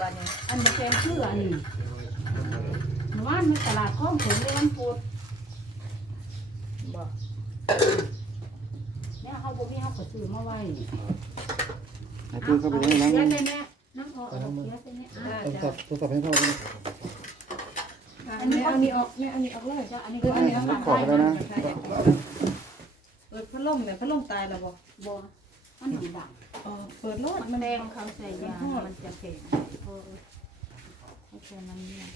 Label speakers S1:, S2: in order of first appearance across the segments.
S1: บ้านนี้
S2: อันนี้แกงเชื่อนี่เมื่อวานมีตลาดข้องผลเลยวันพุธ
S1: บ่
S2: เนี่ยเขาบ่มีเขาก็ซื้อมาไว้
S3: ให้ปืนเข้าไปในนั้น
S2: เดี๋ยวเนี่ยน้ำออกเอาเดี๋ยวเนี่ยอะ
S1: อ่า
S3: โทรศั
S1: จ้ะ
S3: พท์โทรศัพท์ให้พ่อด้วย
S1: อันนี้เอานี่ออกแม่เอานี่ออกเลย
S2: จ้ะอันนี้
S1: เอ
S2: ก็
S1: อ
S2: อั
S1: อั
S2: น
S1: น
S2: นี้
S1: นี้
S2: เอา
S1: เอา
S2: มา
S1: มา
S3: ขอก็ได้นะ
S1: เปิดพัดลมเนี่ยพัดลมตายแล้วบ่
S2: บ่มันหนังดัง
S1: อ๋อเปิดรถ
S2: มั
S1: มัน
S2: แดงเขาใส่ยามันจะแข็งเออเขาใส่น้ำเนี่ย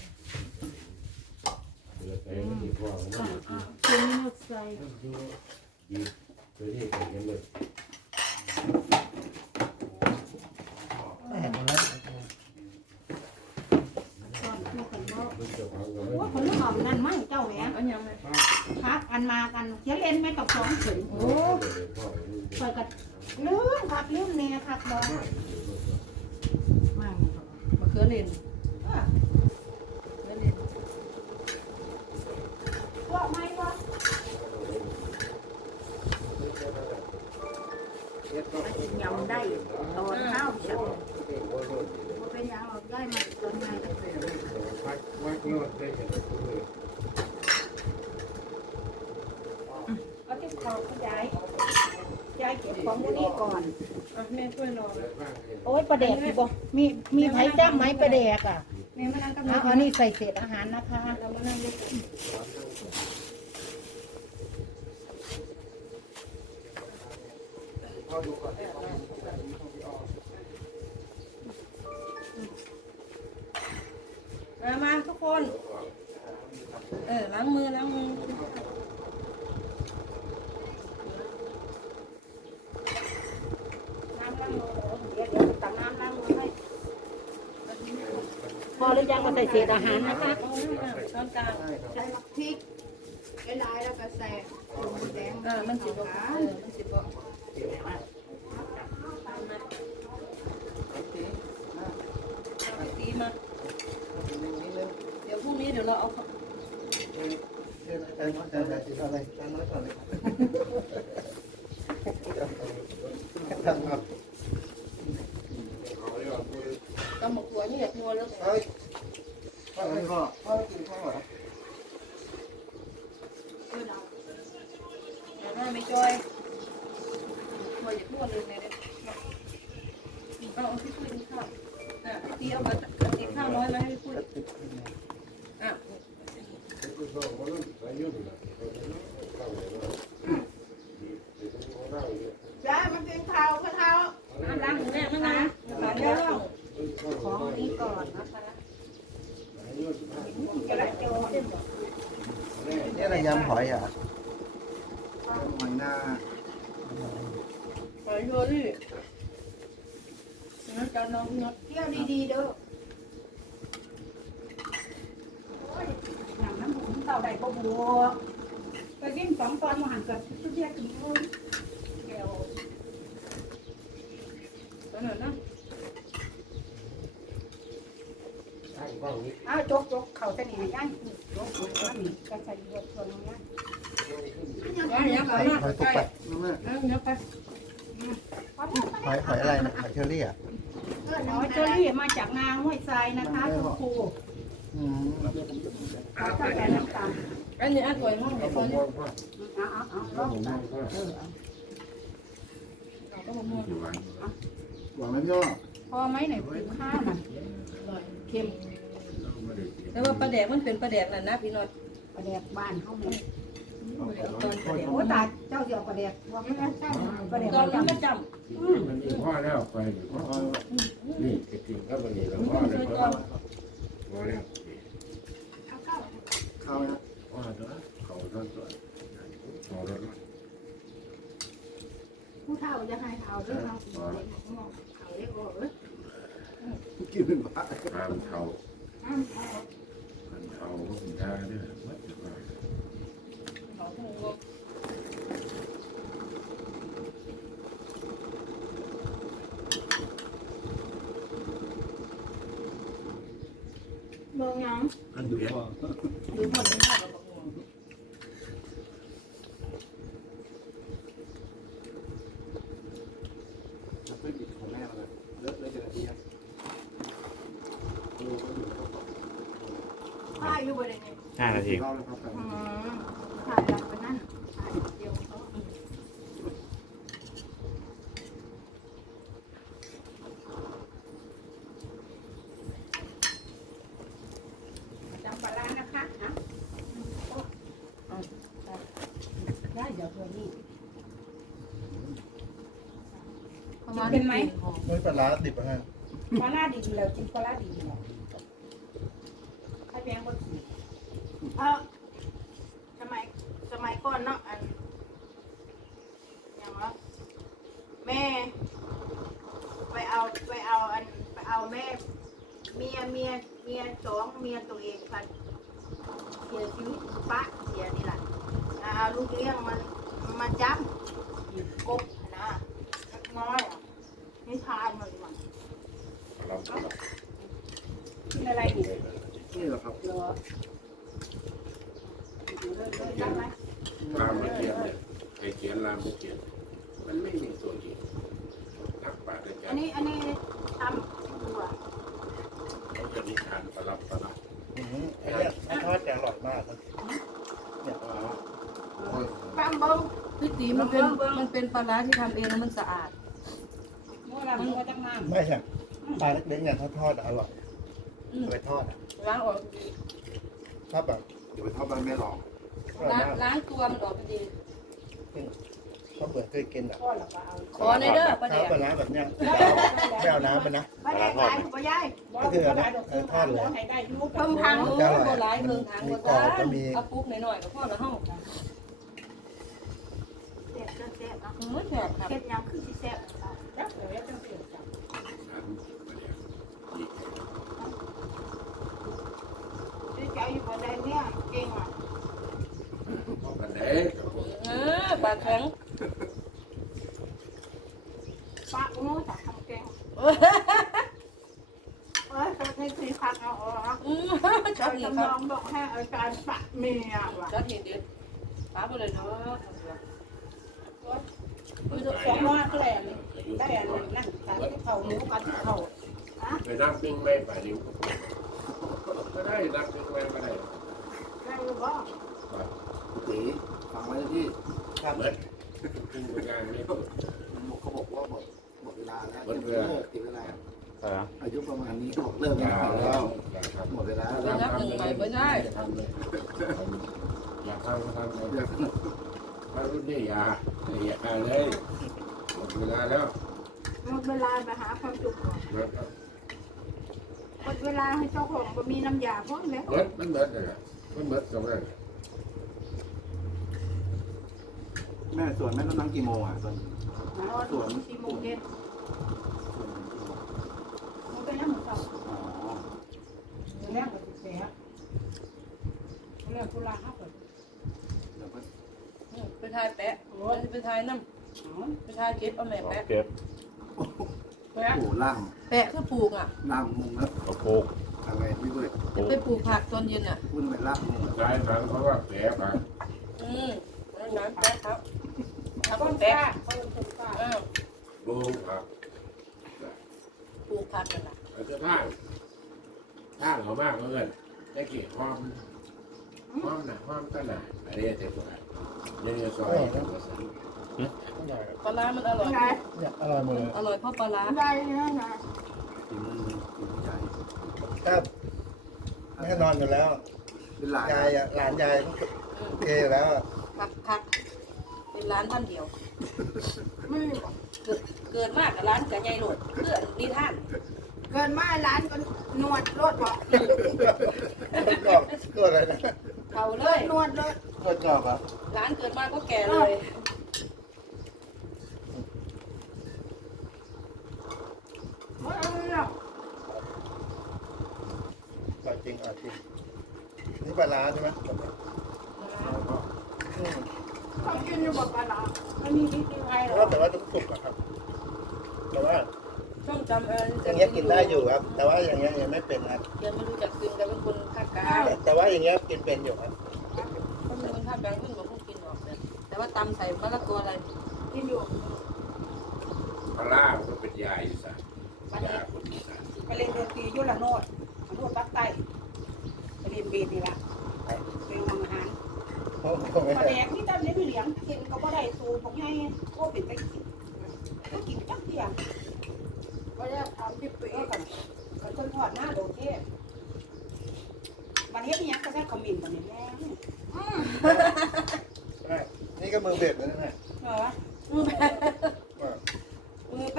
S4: เหลือแต่ไม่ดีกว่ามัน
S2: อะอะคือมีหมดใส่
S4: ดูดีตัวนี้ก็ยังเย
S2: ก่อนคู่กันบ่
S4: มันจะพังกัน
S2: โอ้คนลูกหอมนั่นมั่งเจ้าแหม่
S1: เอายังไง
S2: พักอันมากันเขียนเล่นไม่กับสองถึง
S4: โอ้
S2: คอยกั ลืมครับลืมเนี่ยครับบ่มาก
S1: มะเขือเลนอะมะเขือเลน
S2: ว่าไหมวะมันจะยำได้ตอนข้าวฉันว่าเป็นยังหรอกได้มาตอนไหน
S4: พักวักรถได้ยังไง
S2: เอาที่ขอบขยายยายเก็บของพว กนี้ก่อน
S1: อะแม่ช่วยรอ
S2: โอ้ยประเดกพี่บ่มีมีไผ่จ้ำไหมประเดกอะ
S1: แม่มานั่งกับ
S2: เอา
S1: แม่
S2: อันนี้ใส่เศษอาหารนะคะ
S1: เรามานั่งด้วยกันมามาทุกคน เออล้างมือล้างมือ
S2: น้ำล้างมือเดี๋ยวเดี๋ยวตักน้ำล้างมือให้ พอหรือยังก็ใส่เศษอาหารนะคะ
S1: ช้อนกลาง
S5: ใส่มักพริกหลายๆแล้วก็ใส่หมูแดง
S1: เออมันสิบเออมันสิบบอกตีมาเดี๋ยวพรุ่งนี้เดี๋ยวเราเอาเข้ากำหมกหัวนี่อยากงัวแล้วแต่ว่าไม่จอยหัวอยากงัวเลยเนี่ยเอาเอาที่พูดข้าวอะตีเอามาตีข้าวน้อยมาให้พูดอะ
S5: จ้ามันเป็นข้าวข้าวเท้า
S1: น้ำล้างหมูแน่มั้งนะสองย่อง
S2: ของอันนี้ก่อนนะคะ
S3: นี่อะไรยำหอยอะหอยหน้า
S1: ปล่อยโยนี่งั้นจะน้องเนาะ
S5: เที่ยวดีๆเด้อ
S2: หนังน้ำหมูเต่าใดบ่บัวไปกินสองตอนมาหันกับทุกเรียกถึงพุ่นเดี๋ยว
S1: ตอนนั้นนะ
S2: อ้าวจกจกเข่าเสน่ห์ย่างจกจกอันนี้ก็ใส่บวชชวนตรงนี้
S1: ว่าอย่างไปนะ
S3: หอยตก
S1: ไป
S3: ไป
S1: เอเนี้ยไป
S3: หอยหอยอะไรนะหอยเชอรี่อะ
S5: ออ
S2: น้
S5: น้
S2: อเจอรี่มาจากนาห้วยทรายนะคะคุณครู
S3: อืม
S2: ขอเข้าใจน้ำตาล
S1: อันนี้อันตัวห้องไหนตัวนี้
S2: เอาเอาเอาลองตาเออ
S1: เราก็มาม่วง
S3: หวานไหมพี่อ้อ
S2: พอไหมไหนกินข้าวน่ะเค็ม
S1: แต่ว่าปลาแดกมันเป็นปลาแดกน่ะนะพี่น็อต
S2: ปลาแดกบ้านเขา
S1: เนปลาแดก
S2: โอ้ตาเจ้าเดียวปลาแดกว่าไม่ได้เจ้าปลาแดก
S1: ตอน
S2: ประ
S1: มัน
S2: จำ
S1: ก็จ
S4: มันมีพ่อแล้วไปพ่อนี่จริงก็มันมีแล้วพ่อเลยพ่อพ่อแล้ว
S3: ข้าวนะ
S4: พ่อตัวเขาต้นตัวเขารถ
S5: ผู้เฒ่าจะให้เฒ่าเรื่องเราเขาเรียกว่าเออ
S3: กินเป็นบ้า
S4: ตามเขา
S5: ห้ามเฒ่า
S4: มันเขาคุณยาเนี่ยวัดว่าำ
S1: เขาคงงง
S5: เมืองยัง
S4: อันเดียว
S1: ดูหมดเป็นภาพกับม่วง
S3: เพื่อนหยิบของแม่มาเลยเลอะเลยจะนาทีอะ
S2: ป้าอยู่บนนี้
S6: ห้านาที
S4: เราเลยครับ
S2: อืมถ่ายหลังไปนั่นถ่ายเดียวเขาจำปลาร้านะคะนะ
S5: ได้เดี๋ยวตัวนี้
S1: ประมาณ
S2: เป็นไหม
S3: ไม่ปลาร้าดิบอะ
S2: ปลาร้าดีๆแล้วกินปลาร้าดีๆแล้วใครแพงกว่าสี
S5: เออสมัยสมัยก่อนเนาะอันอย่างว่าแม่ไปเอาไปเอาอันไปเอาแม่ เมียเมียเมียสองเมียตัวเองกันเสียชีวิตปะเสียนี่แหละแล้วเอาลูกเลี้ยงมันมาจับกบนะเล็กน้อยอะนิทานมันมัน
S4: เราเรา
S2: กินอะไรดี
S4: นี่แหละ ครับ
S2: รา
S4: มเกียรติเนี่ยไอเขียนรามเกียรติมันไม่มีตัวจริงนักปราชญ์อาจาร
S5: อันนี้อันนี้ทำตัว
S4: เขาจะมีการประลับประลับ
S3: อืมไอ้เนี่ยทอดจะอร่อยมากนะ
S5: ปั้มเบิ้ง
S1: พี่ตีมันเป็นมันเป็นปลาร้าที่ทำเองแล้วมันสะอาด
S2: มัน
S3: ไม่ใช่ปลาเล็กๆเนี่ยถ้าทอดอะอร่อย เอาไปทอดอะ
S1: ล้างออกดี
S3: ถ้าแบบ
S4: อย่าไปทอดบ้านแม่หลอก
S3: อร่อย
S1: ล้าง
S3: มาก
S1: ล้างตัวมันออกดี
S3: เขาเบื่อเคยกินอะ
S2: ทอดหรอเปล่า
S1: ขอในอยเด้อปลา
S3: ข้า
S1: แด
S3: ว
S1: ก
S3: ปลาร้าแบบเนี้ยไม่เอาน้ำมันนะ
S5: ไม่ได้ขายของป้ายาย
S2: ก็คืออะไรเพิ่มพังให้ได้ยู
S1: เพิ่มพัง
S3: จะอร่อย
S1: โบราณเพิ่มทาง
S3: มี
S1: โบ
S3: กรอ
S1: รา
S3: บ
S1: ณ
S3: จะมี
S1: เอาปุ๊บหน่อยๆก็พอแล้วเฮา
S5: เจ็บเจ็บเจ็บเนาะ
S1: อืมแซ่บครับ
S5: เจ็บยังคือสิแซ่บเนาะ
S2: รับเดี๋ยวจะเปลี่ยนจัง
S5: ใจอยู่บ่ได้เนี่ยเก่งอะ
S4: พอกันเด้
S1: เออปลาแข็ง
S5: ปาโอ้แต่ทำเก่งเอ้ยคนนี้คือคักเอาอ๋อ
S1: อืม
S5: เจ้า
S1: จัดนี่ค
S5: จำล
S1: รับ
S5: องบอกให้อาจารย์ปะเมียว่ะ
S1: จัดนี่เด็ดปลาไปเลยเนาะ
S2: สองว่าก็แหล่ได้อันนั่นการที่เขาหมูกันที่เขา
S4: ไปนั่งปิ้งไม่ไปนิ้ว ก็ได้นั่งปิ้งไม่ก็ได้
S5: ได้หรือเปล่า
S7: ตีฟังไว้นะพี่
S3: ครับ
S4: เหมือนปิ้งงานนี้
S7: เขาบอกว่าหมดหมดเวลาแล้ว
S4: หมดเวลา
S7: ลิกติดเวลา
S6: เออ
S7: อายุประมาณนี้เขาบอกเลิก
S4: อ
S7: ไม่
S4: ย่า
S7: เอา
S4: แล้
S7: แล้ว
S4: ว
S7: หมดเวลา
S1: ไป
S7: แล้ว
S1: นับหนึ่งใหม่ไม่ได้
S4: อย่าทำเลยอย่าทำทำเลย
S7: อยาก
S4: ถ้ารุ่นนี้อย่าอย่าเลยหมดเวลาแล้ว
S5: หมดเวลาไปหาความสุขก่อน
S4: นะครับ
S5: หมดเวลาให้เจ้าของบ่มีน้ำยาพวกแล้ว
S4: เหมือนมันเหมือนกันนะมันเหมือนกับนั่น
S7: แม่ส่วนแม่ต้องนั่งกี่โมงอะส่วน
S5: นอนสี่โมงเย็น
S2: มันก็ยังเหมือนเขา
S7: อ๋อ
S2: เรื่องกับแสบเรื่องกุลาฮับเลย
S7: เดี๋ยวก็
S1: อืมไปทายแปะโอ้ยไปทายน้ำไปทายเก็บเอาแม่แปะ
S6: เก็บ
S2: แปะ
S7: โอ้ล่าม
S1: แปะคือปลูกอะ
S7: ล่ามมุงแล้ว
S6: เอาปลูก
S7: อะไรพี่เบิร์ด
S1: จะไปปลูกผักตอนเย็นอะ
S7: พูดไปล่ามมุง
S4: ใช้ทางเขาว่าแผลปาก
S1: อืมแล้วน้ำแปะครับทำ
S2: ต้
S1: เป็นน
S2: แปะ
S1: แปะ
S2: เขาเป็นคนป้า
S1: เออ
S4: บูมครับ
S1: ปลูกผักกันล่ะ
S4: อาจจะท่างท่างเขามากเพื่อนได้กี่ความความหนักความตนาอะไรเจ็บปวดยังจะซอยกันมาสั่ง
S3: อร่อย
S1: ปลาร้ามันอร่อย
S5: ไง
S3: เนี่ยอร่อยหมดเลย
S1: อร่อยเพราะปลาร้า
S5: ได้เนี่ยนะ
S7: ฝีมือฝีมือใจ
S3: ครับแน่นอนอยู่แล้ว
S7: เป็นหลาน
S3: ยายอะหลานยายก็โอเคอยู่แล้วอะ
S1: ผักผักเป็นร้านท่านเดียว
S5: ไม่มีบอก
S1: เกิดเกิดมากกับร้านกับยายโหลดเพื่อนดีท่าน
S5: เกินมาร้านก็นวดรถบอก
S3: ก็ก็อะไรนะ
S1: เขาเล
S5: เลิ
S1: ย
S5: นวดรถ
S3: ก็กรอบอะ
S1: ร้านเกิดมาก็แก่เลย
S5: ไม่เอาหรอก
S3: อร่อยจริงอร่อยจริงนี่ ปลาร้าใช่ไหมอืม
S5: เขากินอยู่บอกปลาร้า
S2: ไม่มีพิษมีภัยหร
S3: แต่
S2: อ
S3: ว่าแต่ว่าต้องสุกอะครับ แต่ว่า
S1: ช่องจำเออ
S3: อย่างเงี้ยกินได้อยู่ครับ แต่ว่าอย่างเงี้ยยังไม่เป็นครับ
S1: ยังไม่รู้จักกินแต่เป็นคนภาคกลาง
S3: แต่แต่ว่าอย่างเงี้ยกินเป็นอยู่ครับ
S1: คนเป็นคนภาคกลางเพิ่งบอกพวกกินออกเนี่ยแต่ว่าตำใส่มะละกออะไร
S5: กินอยู่
S4: ปลาก็เป็นยาอีสานยาคนอีสาน
S2: ไปเล่นดนตรียุละ ไป
S3: ทำแด
S2: กที่ตำเล็บเงกินก็บ่ได้สูบอกให้โควิดไปก็กินจักเดียว
S5: ก็จะทำที่ตัวเอ
S2: กันกันคนถอดหน้าดเทพมันเฮ็นี่ยังก็คอมมินต์นนี่แม่
S3: นี่ก็มือเบ็ดแล้นะ
S2: แม่เมือเบ็ด
S1: มือเ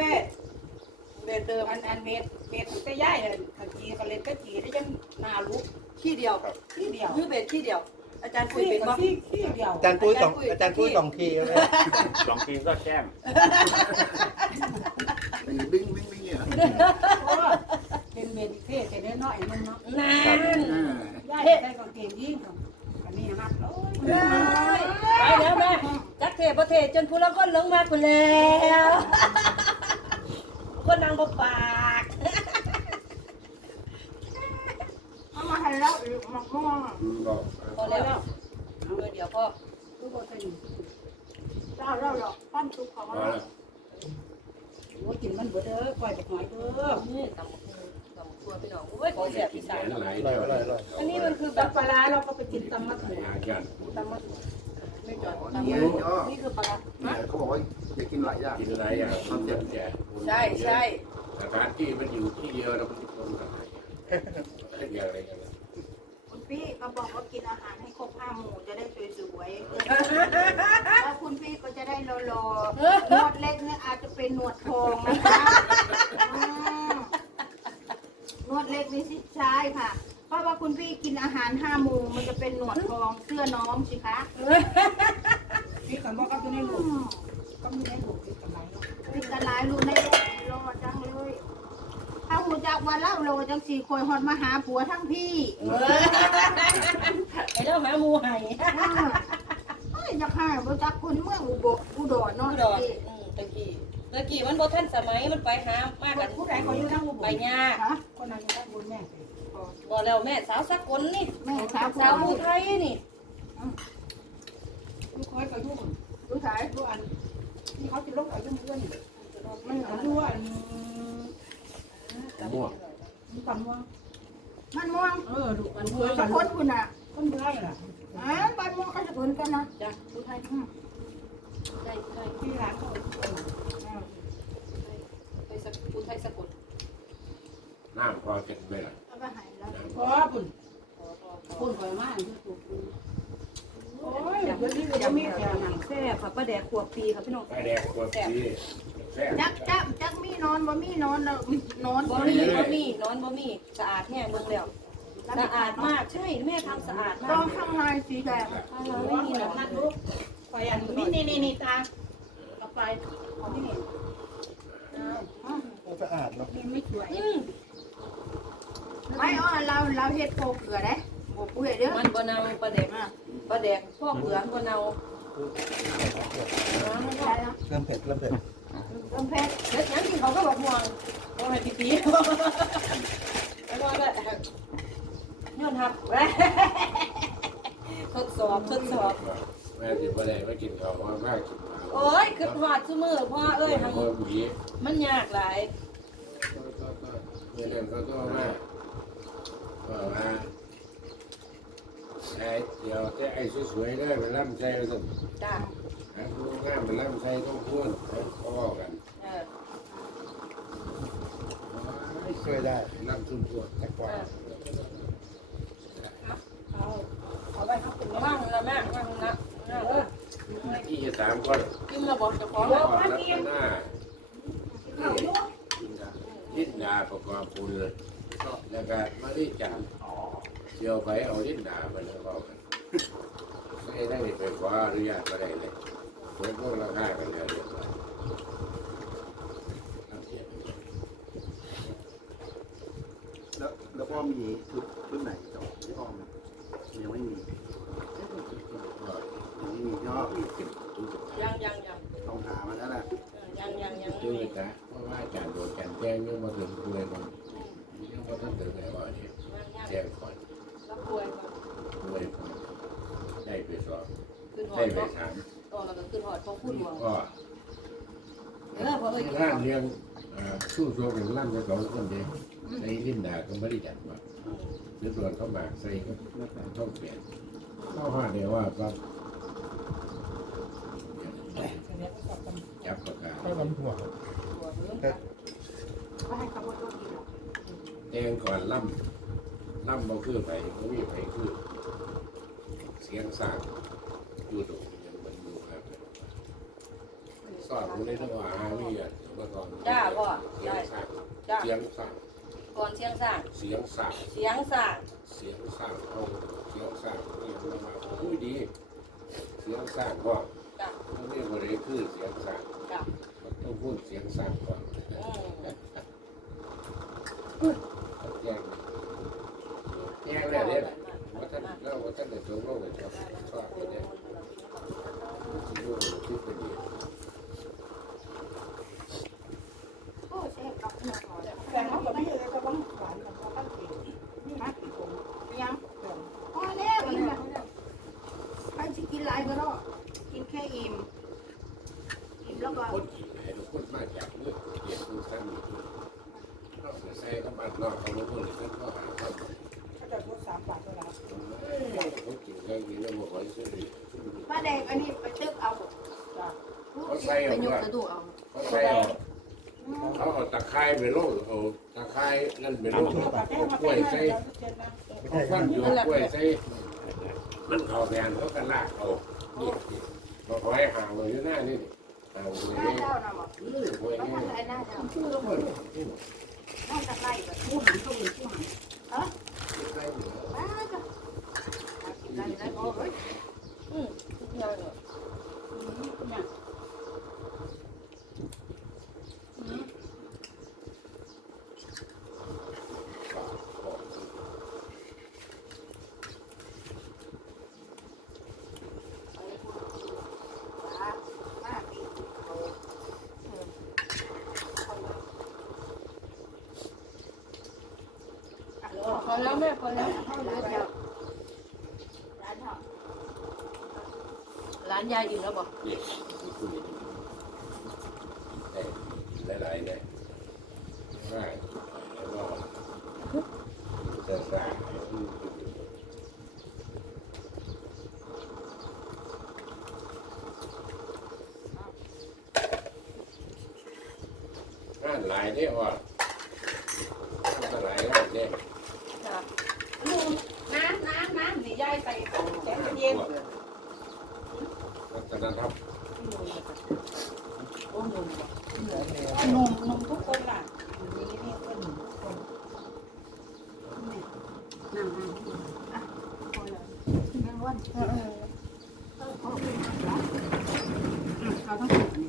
S1: เบ็ดเดิม
S2: อันเบ็ดเบ็ดของเต้ย่ายเลยตะกี้ก็เล่กี้ได้ยังนาลุ
S1: ขี้เดียว
S2: ที่เดียว
S1: มือเบ็ดขี้เดียว อาจารย์คุย
S2: ที่
S1: เป็น
S2: ก็
S1: ว่า
S2: ที่ที่เดียว
S3: อาจารย์ปุ้ยสองอาจารย์ปุ้ยสองทีเลย
S7: สองทีมก็แช่มเป็นบิ้งบิ้งบิ้งเนี่ย
S2: เป็นเม็ดเท่แต่ได้น้อยนึงเนาะ
S1: นาน
S2: ย่ายใส่กางเกงยีนส์อันนี้ฮักเลย
S1: ไปแล้วแม่จักเทประเทศจนผู้ละคนลงมาคนแล้ว คนนางบปาก
S5: เอามาให้ แล้วอีกมะม่วง
S4: บอก
S1: พอแล้วเดี๋ยวพ่อ
S2: ทุกคนใส่หนึ่ง
S5: เจ้าเราหรอกปั้นซุปของ
S4: พอ
S5: เรา
S2: โอ้กินมันเบิดเด้อปล่อยจากหน่อยเด้อ
S1: นี่ตำบักหุ่งตำบักตัวพี่น้องโอ้ยขอแสบ
S4: กิ
S1: อี
S4: น
S1: สาน
S4: แหนหลาย
S3: อร่อยอร่อยอร่อย
S1: อันนี้มันคือแบบ
S2: ปลาร้าเราก็ไปกินตำมะ
S4: ห
S2: ถุง
S4: ลายอย่าง
S1: ตำมะถุไม่จอดตำ
S7: นี่
S1: มะถุ
S7: อ๋อ
S1: นี่คือปลาร้า
S7: เนี่ยเขาบอกว่าอยากินหลายอย่าง
S4: กินหลายอย่างมันเจ็บแก่
S1: ใช่ใช่
S4: สถานที่มันอยู่ที่เดียวแล้วมันคนละอย่างอย่างไรกัน
S5: พี่ก็บอกว่ากินอาหารให้ครบห้าหมู่จะได้สวยๆแล้วคุณพี่ก็จะได้รอๆหนวดเล็กเนี่ยอาจจะเป็นหนวดทองนะคะอืมหนวดเล็กนี่สิใช่ค่ะ เพราะว่าคุณพี่กินอาหารห้าหมู่มันจะเป็นหนวดทองเสื้อน้องสิคะ
S2: พี่ขันบอกกับตัวนี้ลู
S5: อื
S2: ก
S5: ม
S2: ก็มีได้ลูกพี่กันไหน
S5: เป็นกระไรรู้ได้รอจังเลยถ้าหูจักวันเล่าโล จังสี่คนหอดมาหาผัวทั้งพี่
S1: ไอ้เรื่องหาหมูไห่
S5: เอ้ยอยากหาบ่จักคนเมืองอุบลอุดรเนาะ
S1: ดอนตะกี้ตะกี้มันบ่ทันสมัยมันไปหามากกัน
S2: ผู้ใดเขาอยู่ทั้งอุบ
S1: ไป
S2: ล
S1: ยาก
S5: ฮะ
S2: คนนั้นอยู่ทั้งบุญแม่
S1: บ่แล้วแม่สาวสักคนนี่
S5: แม่สาว
S1: สาวผู้ไทยนี่
S2: ลูกคอยกับลูก
S5: ลูกชาย
S2: ลูกอันที่เขาจะลงเอาจุ่มเพื่อน
S5: มัน
S2: อันลูก อัน
S4: ม่วง
S2: มันตำว่า
S5: มันม่วง
S2: เออลูกอันเพื่อน
S5: สะ
S2: กัน
S5: พนคุณอะ
S2: คนเพื่อนล่ะ
S5: อ๋อบ้านม่วงก็สะพนกันนะ
S1: จ้ะผู้ไทยใช่ใช่
S2: ที่ร้านเขา
S1: ไปสักผู้ไทยสะกด
S4: น้ำพอเป็นไหมล่ะ
S5: เอาไปใหายแล้ว
S2: พอปุ่นปุ่นคอยมากที่ถูกโอ้ยเดี๋ยวนี้จะมีแถวหนัง
S1: แซ่บค่ะป้าแดกขวบปีค่ะพี่น้อง
S4: ไฟแดงกดสีแซ่บ
S5: จักจักจักมี นอนบ่มีนอนแล้วนอน
S1: บ่มีบ่มีนอนบ่มีสะอาดแห้งเบิ่งแล้วสะอาดมากใช่แม่ทำสะอาด
S5: ต้อ
S1: มางก
S5: ข้างในสีแดง
S1: ไม่มีหรอก
S2: นั่นลูกคอยอันนี่นี่นี่นี่ตาเอาไปเอาที่นี่
S3: สะอาดเนาะ
S2: นี่ไม่สวย
S1: อืม
S5: ไม่อ๋อเราเราเฮ็ดโคเกลือเด้บ่เปื่อยเด้อ
S1: มันบ่เนาป้าแดกป้าแดกพวกเบืองบ่เนา
S5: ใช่แล้ว
S3: เริ่มเผ็ดเริ่มเผ็ด
S5: เริ่มเพชร
S1: เด็ดยังกินเขาก็บอกม่วงบ่ให้ปีปีแล้วก็แบบย้อนหับทดสอบทดสอบ
S4: แม่กินอะไรไม่กินเขาว่ามากกิน
S1: โอ้ยคือหอดซุมือพ่อเอ้ยทาง
S4: คนผี
S1: มันยากหลาย
S4: เรื่องก็ตัวมากว่าว่าไอ้เดี๋ยวแค่ไอ้สวยๆได้ไปล่ำใจแล้วสิ
S1: จ้า
S4: หาผู้งามไปล่ำใจต้องพูดเขาบอกกัน
S1: เออ
S3: ช่วยได้
S4: ล่ำชุ่มตัว
S3: แต่กว่า
S2: เอาเอาไว้ครับเป็น
S1: ว่างแล้วแม่ว่างนะเออ
S4: ที่สามคน
S1: กินระบบจะขอ
S4: ก่
S1: แล้ว
S4: อนรับหน้าลิ้นดาประกอบปูนแล้วก็มาดิจันเจียวไปเอาลิ้นดาไปแล้วก็กันไม่ได้ไปขออนุญาตมาได้เลย เปิดพวกราคากันแล้วเรียบร้อย
S7: แล้วแล้วพ่อมีชุดชุดไหนต่อที่พ่อมียังไม่มียังไม่มีก็
S1: ยังยังยัง
S7: ต้องหามาแล้วนะ
S1: ยังยังยัง
S4: คือจ้ะเพราะว่าอาจารย์โดนการแจ้งยังมาถึงเลยมันยังมาถึงไหนวะเนี่ยแจ้งก่อน
S1: แล้วป่วยก่อน
S4: ด้วยก่อนได้ไปสอบ
S1: ขึ้นหอ
S4: ได้
S1: ด
S4: ไป
S1: เนาะ
S4: ถาม
S1: ต่อแล้วก็ขึ้นหอดของพูดหลวง
S4: ก็
S1: เออพอเอ้ย
S4: ร่างเลี้ยง สู้โซเป็นร่างจะสองคนเดียวในลิ้นดาก็ไม่ได้จัดว่าเนื้อส่วนเขาหมากใส่ก็ต้องเปลี่ยนเข้าห้าเดียวว่าก็จับประกาศ
S3: ข้าวมันหัว
S5: ไปให้ขับรถรถดี
S4: แจ้งก่อนล่ำล่ำบ่คือไปก็มีไปคือเสียงสร้างอยู่ตรง สอนกูเลยนะว่าหามีอะเมื่อก่อน
S1: จ้าพ่อ
S4: เสีย
S1: ได้
S4: งสร้าง
S1: จ้า
S4: เสียงสร้าง
S1: ก่อนเชียงสร้าง
S4: เสียงสร้าง
S1: เสียงสร้าง
S4: เสียงสร้างเอาเสียงสร้างนี่มันมาอุ้ยดี เสียงสร้างก็
S1: จ้ะ
S4: ต้องเรียกว่าอะไรคือเสียงสร้าง
S1: จ้ะ
S4: มันต้องพูดเสียงสร้างก่อน
S1: อืม
S4: แยกแยกแล้วเนี่ยว่าท่านเล่าว่าท่านในตัวโลกเลยครับชอบเนี่ยที่รู้ที่เป็นดี
S5: โอ้แซ่บกับหัวหอม
S2: แต่เขาก็ไม่เลยก็ต้องหวานกับเขาตั้งเองนี่นะอีกคน
S5: ยังพอแล้วอิ่มแล้วใครจะกินหลายก็ได้กินแค่อิ่มอิ่มแล้วก็
S4: คนกินไหนทุกคนมาจากเมื่อเกียรติคุณท่านอยู่นอกจากใส่กับบ้านนอกเขาไม่พูดเท่านก็หาความ
S2: เขาจะลดสามบาทเท่าไหร่
S4: เขากินแค่นี้แล้วบอกว่าซื้อดี
S5: ป้าแดงอันนี้ไปตึกเอา
S4: เขาใส่
S1: ไป
S4: เอา
S1: ยกกระดูกเอา
S4: เขาใส่เอาเขาเอาตะไคร้ไปลงเอาตะไคร้นั่นไปลง
S2: เขาก็แจ้ง
S4: เอา
S2: มาก
S4: ล้วย
S2: ให้
S4: ใส่
S2: เราเจ็ดนะ
S4: เอาฟันอยู่กล้วยใส่มันเขาแทนเขากันลากเอานี่เราขอให้ห่างเลยอยู่หน้านี่ห่างเลย
S5: หน้าเจ้าน่ะบอก
S4: นี่หวย
S5: ต้อง
S4: นี่
S5: หน้า
S4: น้
S5: องตะไคร้แบบ
S2: ผู้หันเขาเป็นผู้หัน
S5: ป้าจ้ะกินอะไรได้บ่เฮ้ย
S1: อืมเยอะ
S2: เนี่ย
S5: ป้าป้ากินเขา
S1: พอ แล้วแม่พอแล้ว
S5: ร้านเจ้าร้านเจ้า
S1: ร้านยายอิ่มแล้วบอก
S4: นี่หลายๆเนี่ยว่าแล้วก็จะสร้างงานหลายเนี่ยว่างานหลายงานเนี่ย
S1: จ้ะ
S2: น้ำน้ำน้ำนี่ยายใส่แกงเย็น
S4: วัฒนธรรม
S1: โอ้หนุ่มว่ะ
S2: นมนมทุกคนล่ะ
S1: นี่นี่เพิ่น
S2: น้ำน้
S5: แม่วัน
S1: เออเออำ
S2: เราต้องกินอันนี้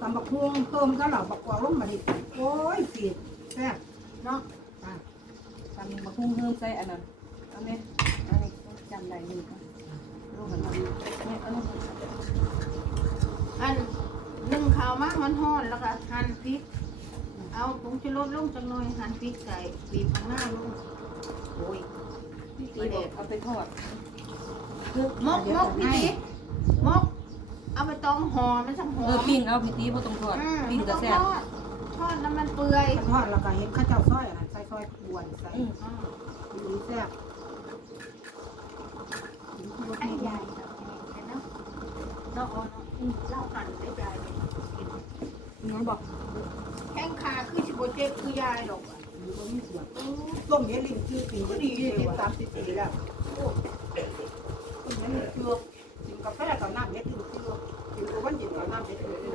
S2: ตำบักฮวงเพิ่ มก็หล่าบักกวางลงมาดิโอ้ยสีแซ่บ
S5: เนาะ
S1: ตำมะพุ้งเพิ่มใส่อันนั้นเอาไหมอันนี้จำได้อยู่ค่ะลูกมันเอาแม่เอาลูกอั
S5: นหนึ่งข้าวมากมันห่อนแล้วก็หั่นพริก เอาผงชูรสลงจังหน่อยหั่นพริกใส่บีบข้างหน้าลงโอ้ย
S1: พี่ตีบอกเอาไปทอด
S5: มกมกพี่ตีมก เอาไปตองห่อมันสังหอ
S1: เออ
S5: ม
S1: ปิ้งเอาพี่ตีบ่ต้องทอด
S5: อืม
S1: ปิ้ง
S5: ไม่
S1: ก็
S5: ต้อง
S1: แซ่
S5: ท
S1: บ
S5: อดทอดน้ำมันเปื่อย
S2: ทอดแล้วก็เห็นข้าวเจ้าซอยอะไรใส่ซอยบวนใส่
S1: อืม
S5: อืม
S2: ดีแซ่บ
S5: ให้ยายเห็นเนาะเนาะเอาเนาะอืมเล่าหั่นได้ยายเลยกิน
S1: น้องบอก
S5: แข้งขาคือสิบเจ็บคือยายหรอกอะ
S2: มันก็มีส่วน
S5: โอ้
S2: ต้มเย็นลิ้นจืดปีก็ดียี่สิบสามสิบปีแล้วต้มเย็นลิ้นจืดกินกาแฟกับน้ำเย็นลิ้นจืดกินโอวันเย็นกับน้ำเย็นลิ้นจืด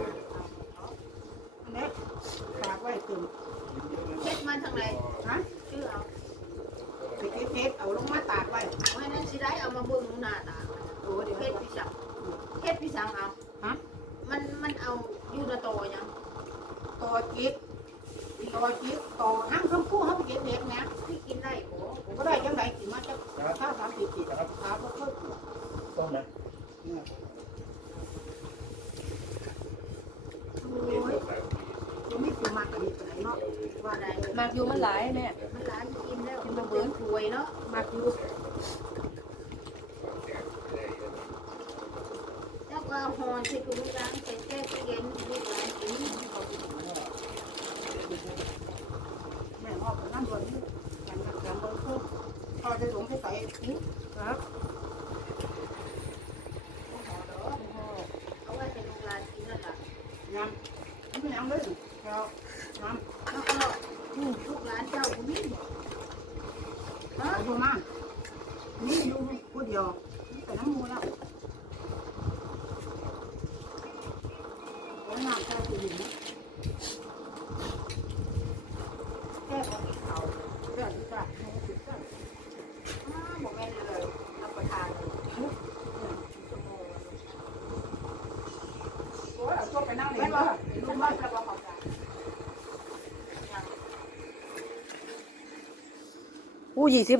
S2: อันนี้ฝากไว้ตื่น
S5: เช็ดมาทางไหน
S2: ฮะ
S5: ชื่อเอา
S2: ไปเก็บเพชรเอาลงมาตากไว้
S5: ไว้นั่นสิได้เอามาเบิ่งหน้าตา
S2: โอ้เดี๋ยว
S5: เฮ็ดพี่สังเฮ็ดพี่สังเอา
S2: ฮะ
S5: มันมันเอาอยู่ในโตยัง
S2: ต่อจิ๊บต่อจิ๊บต่อห้างคำพูห้างเก็บเพชรนะ
S5: พี่กินได้โห
S2: ผมก็ได้จังไรกินมาจะข้าวสามสิบปีครับขาบ่เคยปวด
S3: ต้มไหม
S2: เนี่ย
S5: โอ้ย
S2: ยังไม่ตัวมากกว่านี้ไหนเนาะ
S5: ว่าได้
S1: มากอยู่มันหลายแม่
S5: มันร้านกินแล้วมันเบิ่งถวยเนาะ
S2: มากอยู่
S5: แล้วก็หอนใส่ถุงล้างใส่แช่ตู้เย็นลูกหลานกินเขากิน
S2: แม่พ่อกับน้ำร้อนนี่กันกันกันเบิ่งคู่พอจะหลงให้ใส่นี่ครับ
S5: เอาไว้ให้ลูกหลานกินนั่นล่ะ
S2: ยำไม่ยังเลยแล้วน้
S5: แล้วก็ลูกหลานเจ้าคนนี้บ่
S2: เอาอยู่มานี่อยู่ ผู้เดียวไปน้ำมูแล้วแล้วน้ำแค่คือหิน
S5: แค่ของเขา
S2: เพื่อนที่จ้าให้ติดจ้า
S5: อ้าโมเมนต์เลยรับประทานชั่วโมง
S2: โอ้ยเอาตัวไปนั่งเลย
S5: แม่บ
S2: เด้
S5: อ
S2: อก
S5: ลุงบ้านจะบอกเขาจ้ะ ยัง
S1: อู้ยี่สิบ